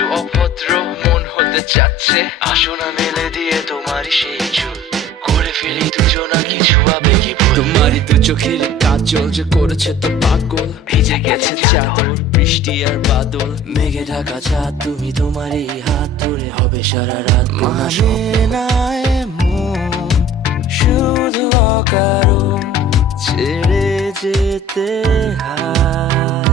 একটু অভদ্র মন হতে চাচ্ছে, আসো না মেলে দিয়ে তোমারই সেই চুল, করে ফেলি দুজনা কিছু আবেগী ভুল। তোমারই দু চোখের কাজল যে করেছে তো পাগল, ভিজে গেছে চাদর বৃষ্টি আর বাদল, মেঘে ঢাকা চাঁদ তুমি তোমারই হাত ধরে হবে সারা রাত। মানে না এমন শুধু অকারণ ছেড়ে যেতে হয়।